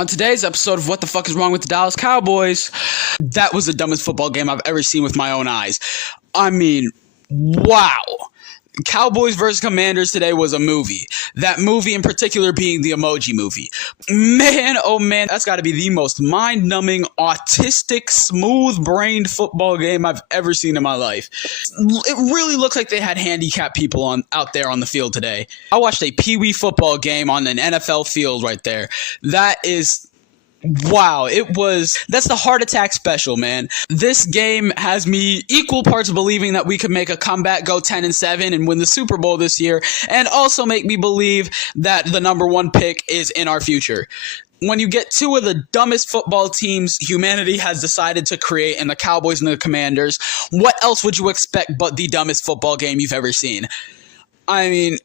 On today's episode of What the Fuck is Wrong with the Dallas Cowboys, that was the dumbest football game I've ever seen with my own eyes. I mean, wow. Cowboys versus Commanders today was a movie. That movie in particular being the Emoji Movie. Man, oh man, that's got to be the most mind-numbing, autistic, smooth-brained football game I've ever seen in my life. It really looks like they had handicapped people out there on the field today. I watched a Pee-wee football game on an NFL field right there. That is... wow, that's the heart attack special, man. This game has me equal parts believing that we could make a comeback, go 10-7 and win the Super Bowl this year, and also make me believe that the number one pick is in our future. When you get two of the dumbest football teams humanity has decided to create in the Cowboys and the Commanders, what else would you expect but the dumbest football game you've ever seen? I mean...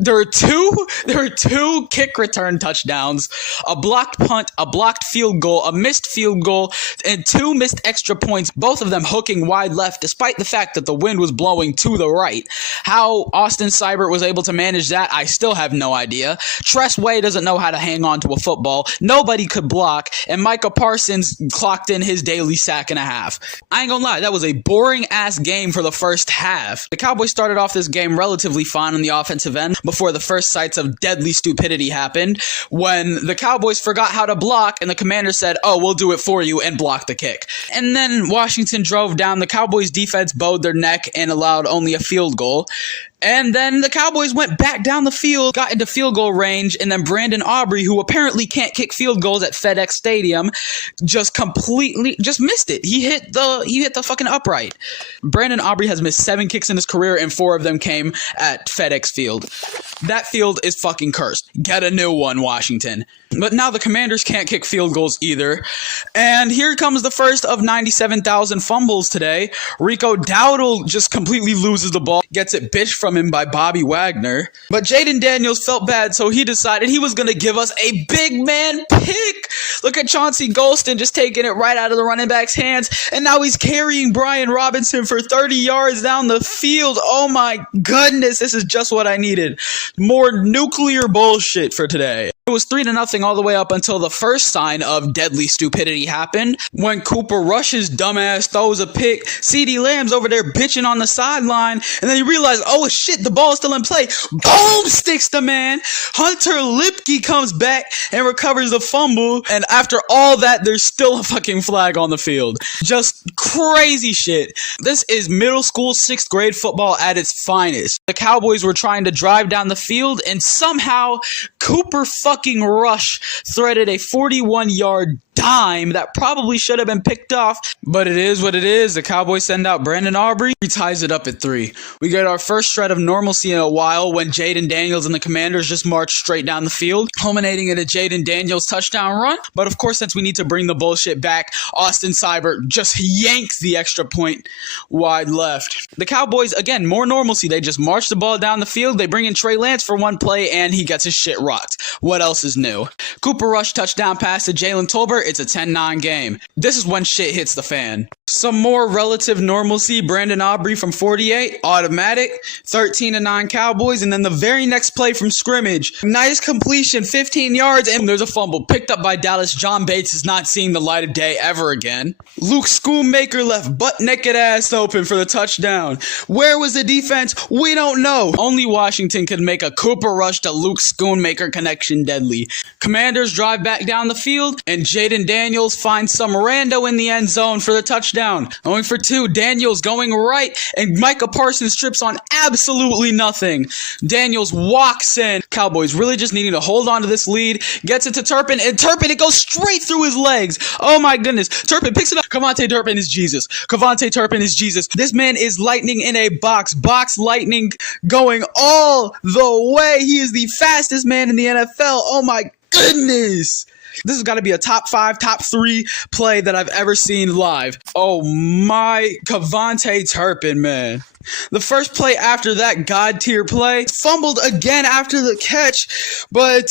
There were two kick return touchdowns, a blocked punt, a blocked field goal, a missed field goal, and two missed extra points, both of them hooking wide left, despite the fact that the wind was blowing to the right. How Austin Seibert was able to manage that, I still have no idea. Tress Way doesn't know how to hang on to a football. Nobody could block, and Micah Parsons clocked in his daily sack and a half. I ain't gonna lie, that was a boring-ass game for the first half. The Cowboys started off this game relatively fine on the offensive end, before the first sights of deadly stupidity happened, when the Cowboys forgot how to block and the Commanders said, oh, we'll do it for you, and blocked the kick. And then Washington drove down. The Cowboys defense bowed their neck and allowed only a field goal. And then the Cowboys went back down the field, got into field goal range, and then Brandon Aubrey, who apparently can't kick field goals at FedEx Stadium, just missed it. He hit the fucking upright. Brandon Aubrey has missed 7 kicks in his career, and 4 of them came at FedEx Field. That field is fucking cursed. Get a new one, Washington. But now the Commanders can't kick field goals either. And here comes the first of 97,000 fumbles today. Rico Dowdle just completely loses the ball, gets it bitched from him by Bobby Wagner. But Jaden Daniels felt bad, so he decided he was going to give us a big man pick. Look at Chauncey Golston just taking it right out of the running back's hands. And now he's carrying Brian Robinson for 30 yards down the field. Oh my goodness, this is just what I needed. More nuclear bullshit for today. It was 3-0 all the way up until the first sign of deadly stupidity happened, when Cooper Rush's dumbass throws a pick. CeeDee Lamb's over there bitching on the sideline, and then he realized, oh shit, the ball's still in play. Boom! Sticks the man. Hunter Lipke comes back and recovers the fumble, and after all that, there's still a fucking flag on the field. Just crazy shit. This is middle school 6th grade football at its finest. The Cowboys were trying to drive down the field, and somehow Cooper fucking Rush threaded a 41-yard dime that probably should have been picked off, but it is what it is. The Cowboys send out Brandon Aubrey. He ties it up at 3. We get our first shred of normalcy in a while when Jaden Daniels and the Commanders just march straight down the field, culminating in a Jaden Daniels touchdown run. But of course, since we need to bring the bullshit back, Austin Seibert just yanks the extra point wide left. The Cowboys, again, more normalcy. They just march the ball down the field. They bring in Trey Lance for one play, and he gets his shit rocked. What else is new? Cooper Rush touchdown pass to Jalen Tolbert. It's a 10-9 game. This is when shit hits the fan. Some more relative normalcy. Brandon Aubrey from 48, automatic, 13-9 Cowboys, and then the very next play from scrimmage. Nice completion, 15 yards, and there's a fumble picked up by Dallas. John Bates is not seeing the light of day ever again. Luke Schoonmaker left butt-naked ass open for the touchdown. Where was the defense? We don't know. Only Washington could make a Cooper Rush to Luke Schoonmaker connection deadly. Commanders drive back down the field, and Jaden Daniels finds some rando in the end zone for the touchdown. Going for 2, Daniels going right, and Micah Parsons trips on absolutely nothing. Daniels walks in. Cowboys really just needing to hold on to this lead, gets it to Turpin, and Turpin, it goes straight through his legs. Oh my goodness. Turpin picks it up. Kavontae Turpin is Jesus. Kavontae Turpin is Jesus. This man is lightning in a box. Box lightning going all the way. He is the fastest man in the NFL. Oh my goodness. This has got to be a top 5, top 3 play that I've ever seen live. Oh my, Kavontae Turpin, man. The first play after that God tier play, fumbled again after the catch, but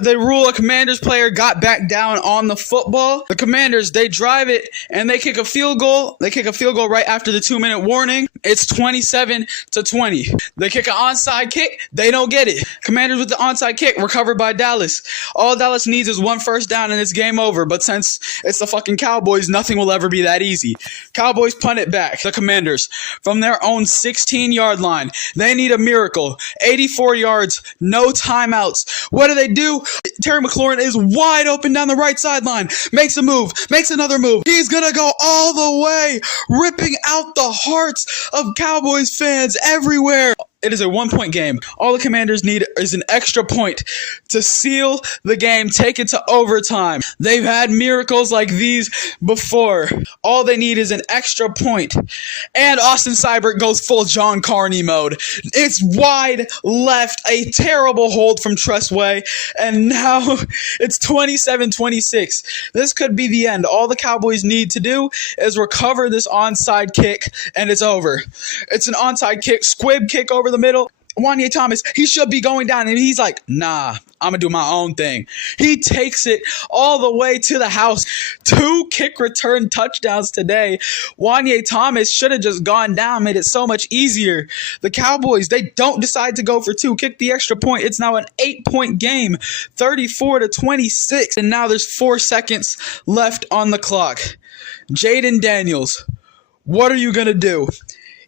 they rule a Commanders player got back down on the football. The Commanders, they drive it and they kick a field goal. They kick a field goal right after the 2-minute warning. It's 27-20. They kick an onside kick. They don't get it. Commanders with the onside kick recovered by Dallas. All Dallas needs is one first down and it's game over. But since it's the fucking Cowboys, nothing will ever be that easy. Cowboys punt it back. The Commanders from their own 16-yard line. They need a miracle. 84 yards, no timeouts. What do? Terry McLaurin is wide open down the right sideline. Makes a move. Makes another move. He's going to go all the way, ripping out the hearts of Cowboys fans everywhere. It is a 1-point game. All the Commanders need is an extra point to seal the game, take it to overtime. They've had miracles like these before. All they need is an extra point. And Austin Seibert goes full John Carney mode. It's wide left, a terrible hold from Tressway, and now it's 27-26. This could be the end. All the Cowboys need to do is recover this onside kick, and it's over. It's an onside kick, squib kick over the middle. Wanya Thomas, he should be going down, and he's like, nah, I'm going to do my own thing. He takes it all the way to the house. 2 kick return touchdowns today. Wanya Thomas should have just gone down, made it so much easier. The Cowboys, they don't decide to go for 2, kick the extra point. It's now an 8-point game, 34-26, and now there's 4 seconds left on the clock. Jaden Daniels, what are you going to do?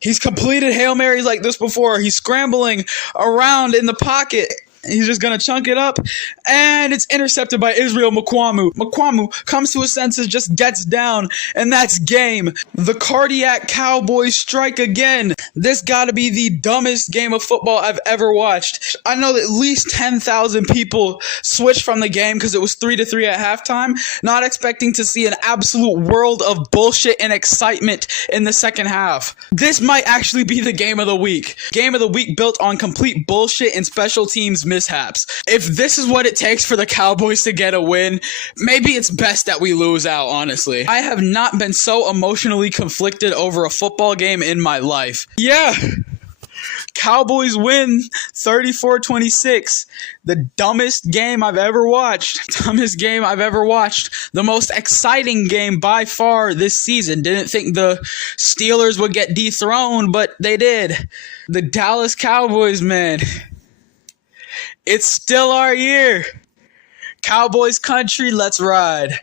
He's completed Hail Marys like this before. He's scrambling around in the pocket. He's just going to chunk it up, and it's intercepted by Israel Mukuamu. Mukuamu comes to his senses, just gets down, and that's game. The cardiac Cowboys strike again. This got to be the dumbest game of football I've ever watched. I know that at least 10,000 people switched from the game because it was 3-3 at halftime, not expecting to see an absolute world of bullshit and excitement in the second half. This might actually be the game of the week. Game of the week built on complete bullshit and special teams mishaps. If this is what it takes for the Cowboys to get a win, maybe it's best that we lose out, honestly. I have not been so emotionally conflicted over a football game in my life. Yeah. Cowboys win 34-26. The dumbest game I've ever watched. Dumbest game I've ever watched. The most exciting game by far this season. Didn't think the Steelers would get dethroned, but they did. The Dallas Cowboys, man. It's still our year. Cowboys country, let's ride.